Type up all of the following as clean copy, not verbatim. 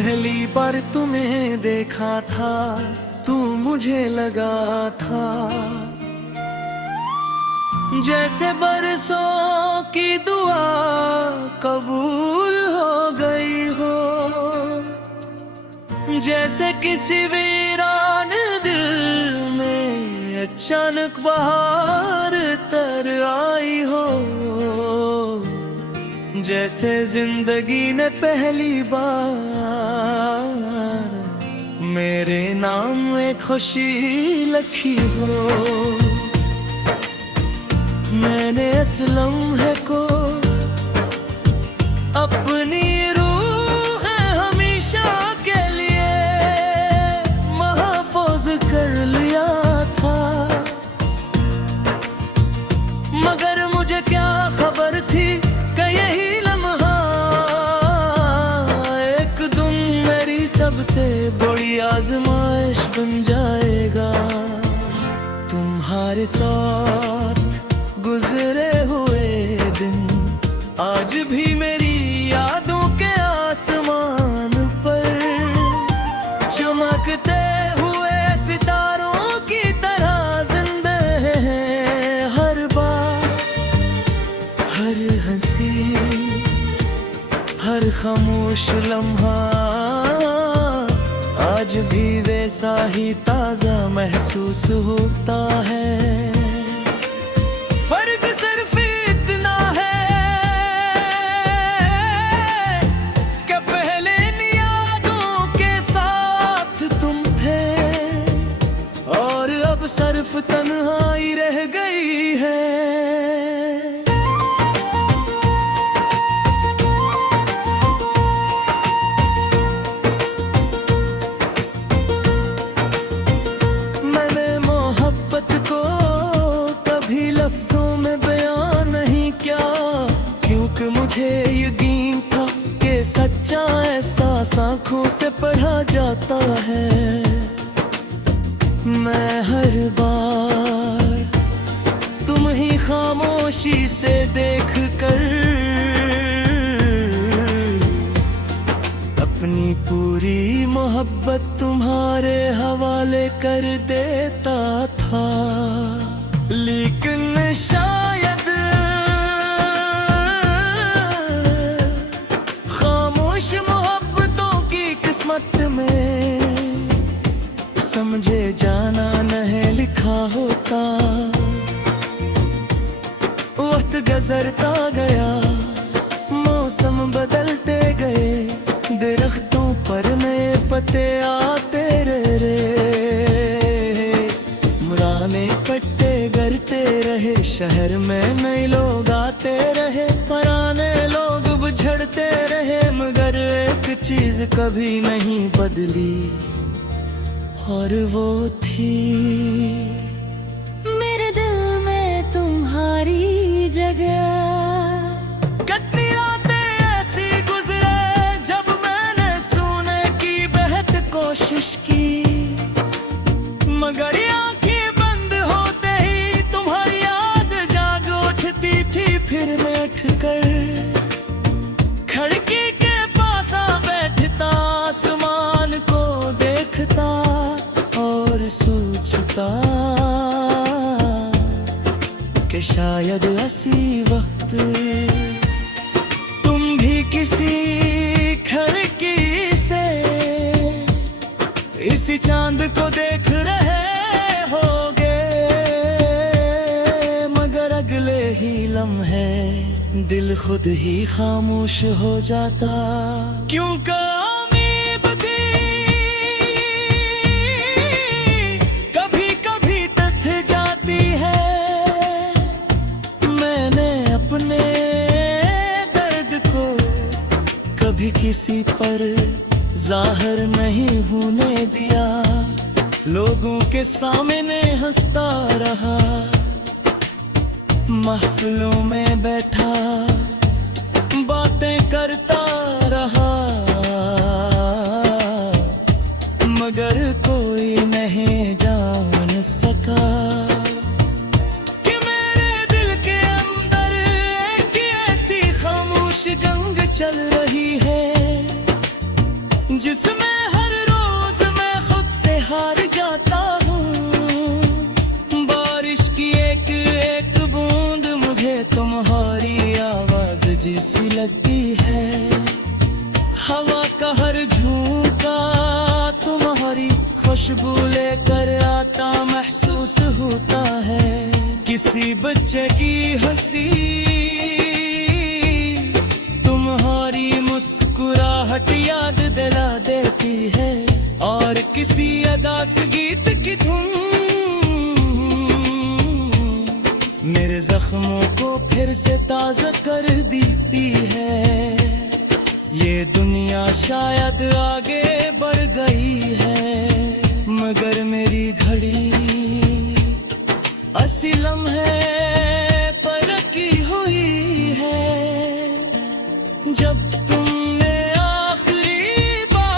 पहली बार तुम्हें देखा था तू मुझे लगा था जैसे बरसों की दुआ कबूल हो गई हो, जैसे किसी वीरान दिल में अचानक बहार तर आई हो, जैसे जिंदगी ने पहली बार मेरे नाम में खुशी लिखी हो। मैंने इस लम्हे को अपनी रूह हमेशा के लिए महफूज कर लिया था, मगर मुझे क्या खबर थी कि यही लम्हा एक दिन मेरी सबसे बड़ी आजमाइश बन जाएगा। तुम्हारे साथ गुजरे हुए दिन आज भी मेरी यादों के आसमान पर चमकते हुए सितारों की तरह जिंदा हैं। हर बार हर हंसी हर खामोश लम्हा आज भी वैसा ही ताजा महसूस होता है। सिर्फ तन्हाई रह गई है। मैंने मोहब्बत को कभी लफ्जों में बयान नहीं किया, क्योंकि मुझे यकीन था कि सच्चा एहसास आँखों से पढ़ा जाता है। मैं हर बार तुम ही खामोशी से देख कर अपनी पूरी मोहब्बत तुम्हारे हवाले कर देता था। लेकिन शायद खामोश मोहब्बतों की किस्मत में समझे जाना नहीं लिखा होता। वक्त गुजरता गया, मौसम बदलते गए, दरख्तों पर नए पत्ते आते रहे, मुराने पट्टे गरते रहे, शहर में नए लोग आते रहे, पुराने लोग बिछड़ते रहे, मगर एक चीज कभी नहीं बदली और वो थी मेरे दिल में तुम्हारी जगह। कितनी रातें ऐसी गुजरे जब मैंने सोने की बेहद कोशिश की, मगर आंखें बंद होते ही तुम्हारी याद जाग उठती थी। फिर मैं उठकर खिड़की के पास बैठता, आसमान को देखता और सोचता कि शायद इसी वक्त तुम भी किसी खिड़की से इसी चांद को देख रहे होगे, मगर अगले ही लम्हे दिल खुद ही खामोश हो जाता। क्योंकि कभी किसी पर जाहिर नहीं होने दिया, लोगों के सामने हंसता रहा, महफिलों में बैठा बातें करता रहा, मगर कोई नहीं जान सका कि मेरे दिल के अंदर एक ऐसी खामोश जंग चल रही है, जिस किसी बच्चे की हंसी, तुम्हारी मुस्कुराहट याद दिला देती है, और किसी अदास गीत की धुन मेरे जख्मों को फिर से ताजा कर देती है। ये दुनिया शायद आगे बढ़ गई है, मगर मेरी घड़ी अस्सी लम्हे पर रखी हुई है। जब तुमने आखिरी बार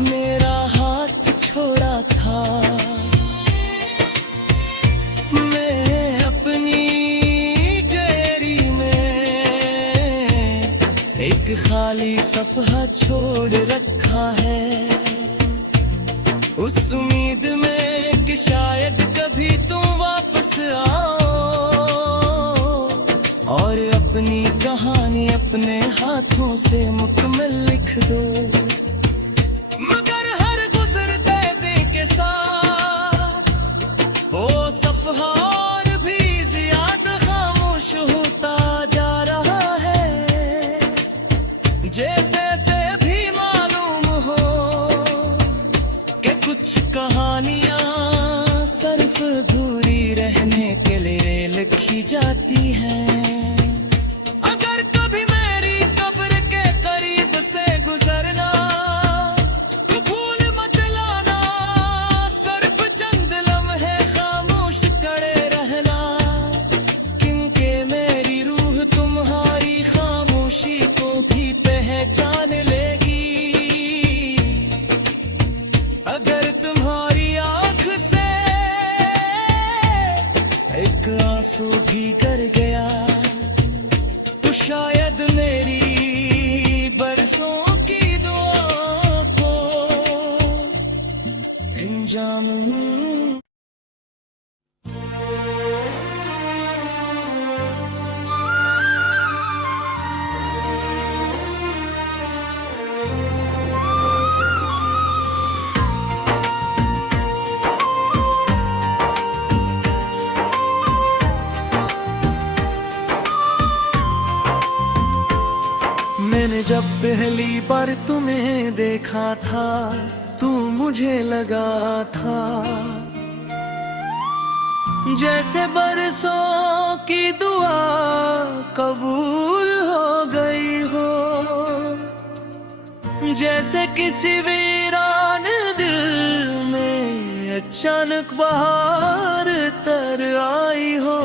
मेरा हाथ छोड़ा था, मैं अपनी डायरी में एक खाली सफ़हा छोड़ रखा है, उस उम्मीद में कि शायद कभी तुम वापस आओ और अपनी कहानी अपने हाथों से मुकम्मल लिख दो। मगर हर गुजरते दिन के साथ वो सफ़हा और भी ज्यादा खामोश होता जा रहा है, जैसे से भी मालूम हो कि कुछ कहानियां सिर्फ अधूरी रहने के लिए लिखी जाती हैं। अगर कभी मेरी कब्र के करीब से गुजरना तो भूल मत लाना, सिर्फ चंद लम्हे खामोश खड़े रहना, क्योंकि मेरी रूह तुम्हारी खामोशी को भी पहचान लेगी। अगर तुम्हारी आंख से एक आंसू भी गर गया तो शायद मेरी बरसों की दुआ को अंजाम मैंने जब पहली बार तुम्हें देखा था, तू मुझे लगा था जैसे बरसों की दुआ कबूल हो गई हो, जैसे किसी वीरान दिल में अचानक बहार तर आई हो,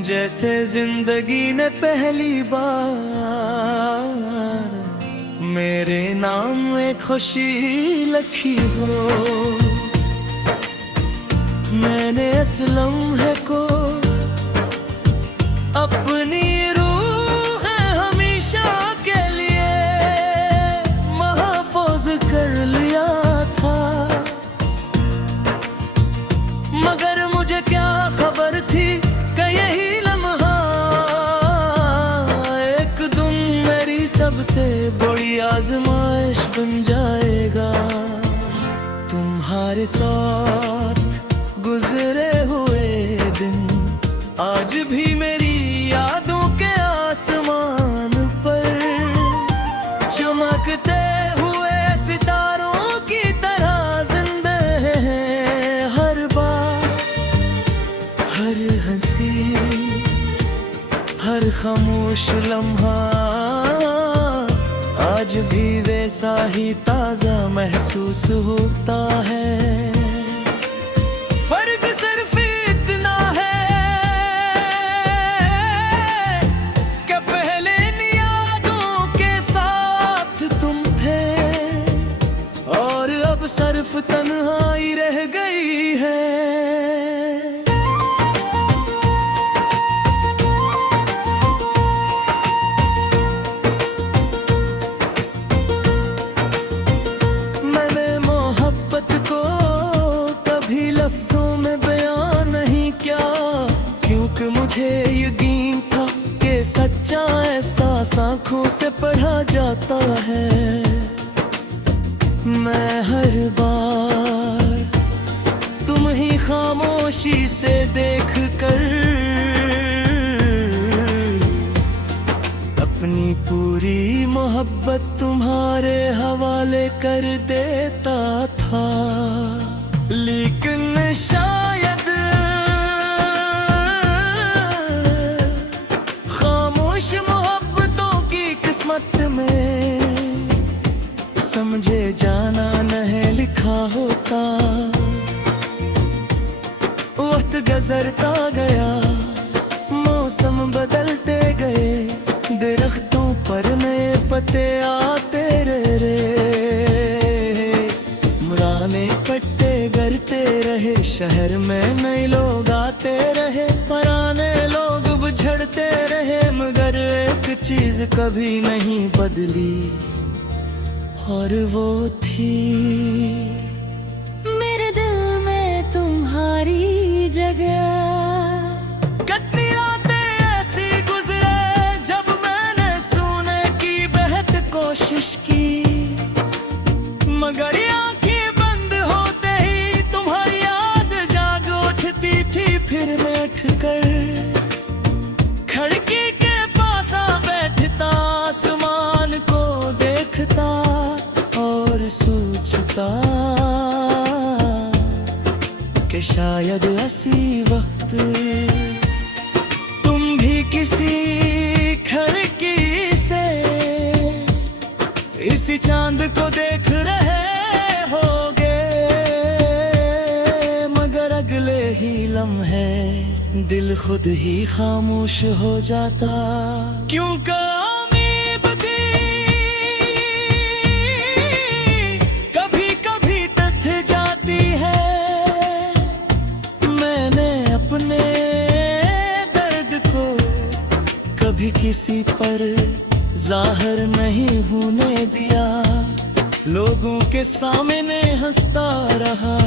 जैसे जिंदगी ने पहली बार मेरे नाम में खुशी लिखी हो। मैंने इस लम्हे को अपनी रूह हमेशा के लिए महफूज कर लिया था, मगर मुझे क्या खबर थी कि यही सबसे बड़ी आजमाइश बन जाएगा। तुम्हारे साथ गुजरे हुए दिन आज भी मेरी यादों के आसमान पर चमकते हुए सितारों की तरह जिंदा हैं। हर बार, हर हंसी, हर खामोश लम्हा आज भी वैसा ही ताजा महसूस होता है। फर्क सिर्फ इतना है कि पहले इन यादों के साथ तुम थे और अब सिर्फ तन्हाई रह गई है। मुझे यकीन था कि सच्चा एहसास आँखों से पढ़ा जाता है। मैं हर बार तुम्हारे हवाले कर देता था, लेकिन शायद खामोश मोहब्बतों की किस्मत में समझे जाना नहीं लिखा होता। वक्त गुजरता गया, मौसम बदलते गए, दरख्तों पर नए पत्ते आते रहे, मुराने पट्टे गरते रहे, शहर में नए लोग आते रहे, पुराने लोग बुझड़ते रहे, मगर एक चीज कभी नहीं बदली, और वो थी मेरे दिल में तुम्हारी जगह। कितनी रातें ऐसी गुजरे जब मैंने सोने की बेहद कोशिश की, मगर आंखें बंद होते ही तुम्हारी याद जाग उठती थी। फिर मैं उठकर खिड़की के पास आ बैठता, आसमान को देखता और सोचता कि शायद ऐसी वक्त तुम भी किसी खिड़की से इसी चांद को देख रहे होगे, मगर अगले ही लम्हे दिल खुद ही खामोश हो जाता। क्यों कामयाब थी कभी कभी तथ जाती है, मैंने अपने दर्द को कभी किसी पर जाहिर नहीं होने दिया, लोगों के सामने हंसता रहा,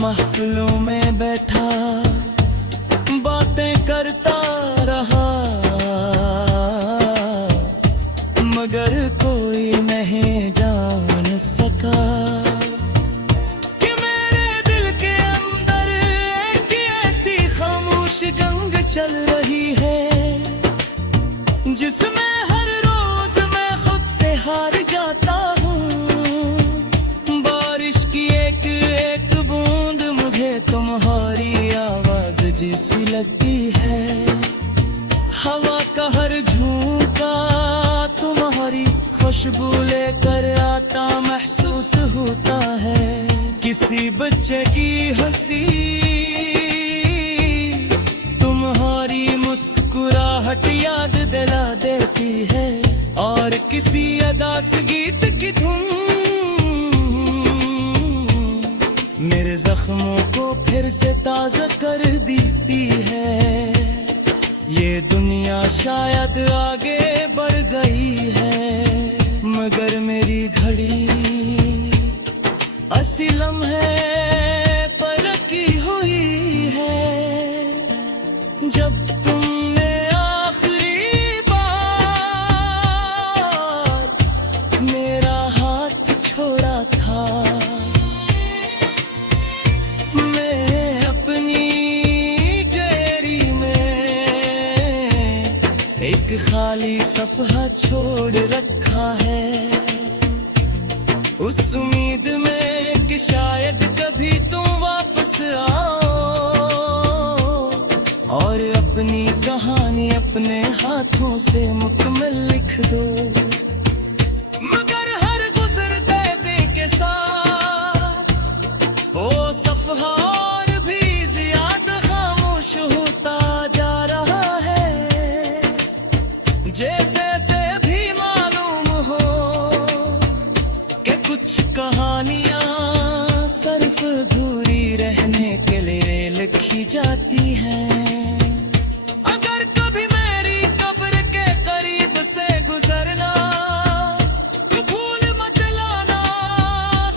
महफिलों में बैठा बातें करता रहा, मगर कोई नहीं जान सका कि मेरे दिल के अंदर एक ऐसी खामोश जंग चल रही है, जिसमें हर रोज मैं खुद से हार जाता हूँ। बारिश की एक एक बूंद मुझे तुम्हारी आवाज जैसी लगती है, हवा का हर झोंका तुम्हारी खुशबू लेकर आता महसूस होता है, किसी बच्चे की हंसी तुम्हारी मुस्कुराहट याद दिला देती है, और किसी अदास गीत की धुन मेरे जख्मों को फिर से ताजा कर देती है। ये दुनिया शायद आगे बढ़ गई है, मगर मेरी घड़ी अस्सी लम्हे पर रखी हुई है, जब तुमने आखिरी बार मेरा हाथ छोड़ा था, मैं अपनी डायरी में एक खाली सफ़हा छोड़ रखा है, उस उम्मीद में कि शायद कभी तुम वापस आओ और अपनी कहानी अपने हाथों से मुकम्मल लिख दो, मगर हर गुजरते दिन के साथ वो सफ़हा और भी ज्यादा खामोश होता जा रहा है, जैसे से भी मालूम हो कि कुछ कहानियां सिर्फ अधूरी रहने के लिए लिखी जाती हैं। अगर कभी मेरी कब्र के करीब से गुजरना तो भूल मत लाना,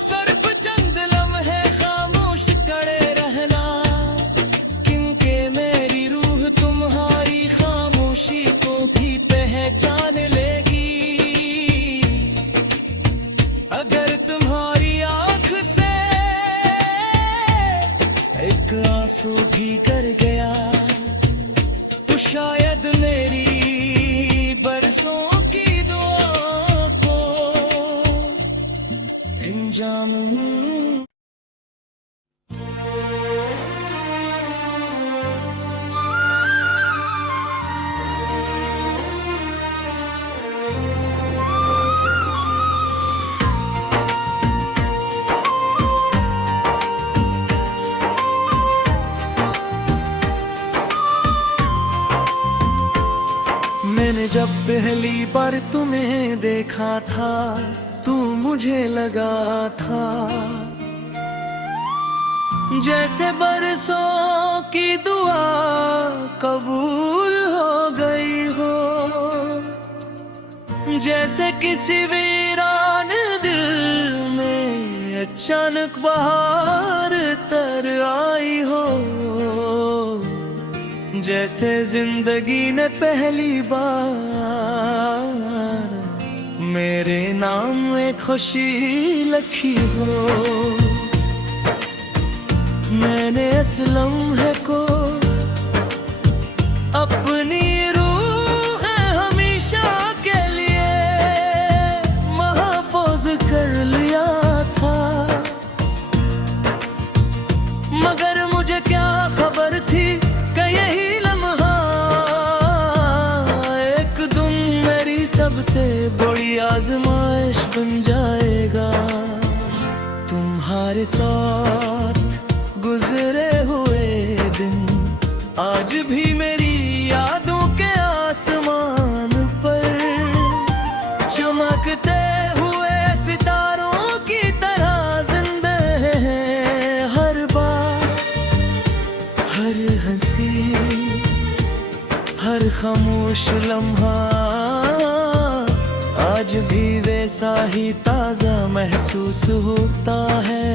सिर्फ चंद लम्हे खामोश खड़े रहना, क्योंकि मेरी रूह तुम्हारी खामोशी को भी पहचान लेगी। अगर तुम्हारी आंख से एक आंसू भी गर गया तो शायद मेरी बरसों की दुआ जब पहली बार तुम्हें देखा था तू मुझे लगा था जैसे बरसों की दुआ कबूल हो गई हो, जैसे किसी वीरान दिल में अचानक बहार तर आई हो, जैसे जिंदगी ने पहली बार मेरे नाम में खुशी लिखी हो। मैंने इस लम्हे को अपनी रूह हमेशा के लिए महफूज कर लिया था, मगर मुझे क्या खबर थी कि यही लम्हा एक दिन मेरी सबसे बड़ी आजमाइश बन जाएगा। तुम्हारे साथ गुजरे हुए दिन आज भी मेरी यादों के आसमान पर चमकते हुए सितारों की तरह जिंदा हैं। हर बार हर हंसी हर खामोश लम्हा आज भी वैसा ही ताजा महसूस होता है।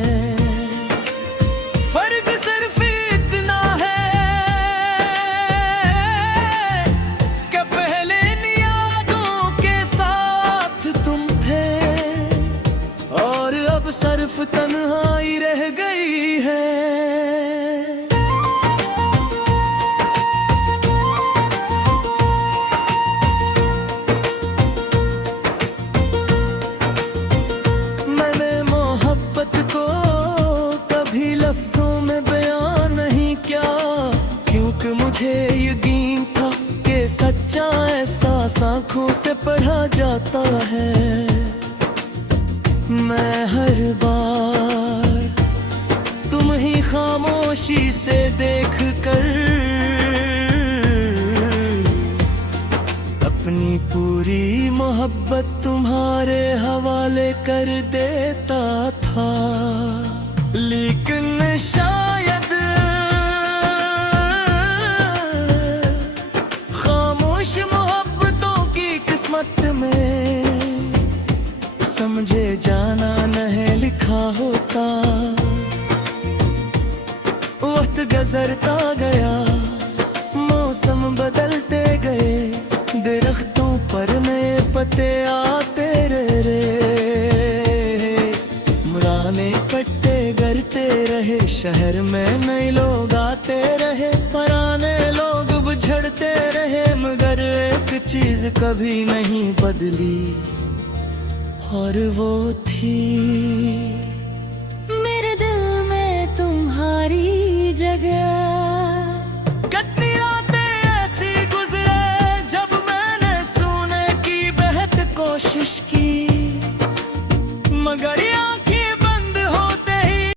सिर्फ तन्हाई रह गई है। मैंने मोहब्बत को कभी लफ्जों में बयान नहीं किया, क्योंकि मुझे यकीन था कि सच्चा एहसास आंखों से पढ़ा जाता है। मैं हर बार तुम ही खामोशी से देख कर अपनी पूरी मोहब्बत तुम्हारे हवाले कर देता था, लेकिन शायद खामोश मोहब्बतों की किस्मत में समझे जाना नहीं लिखा होता। वक्त गुजरता गया, मौसम बदलते गए, दरख्तों पर नए पत्ते आते रहे, पुराने पट्टे गिरते रहे, शहर में नए लोग आते रहे, पुराने लोग बिछड़ते रहे, मगर एक चीज कभी नहीं बदली और वो थी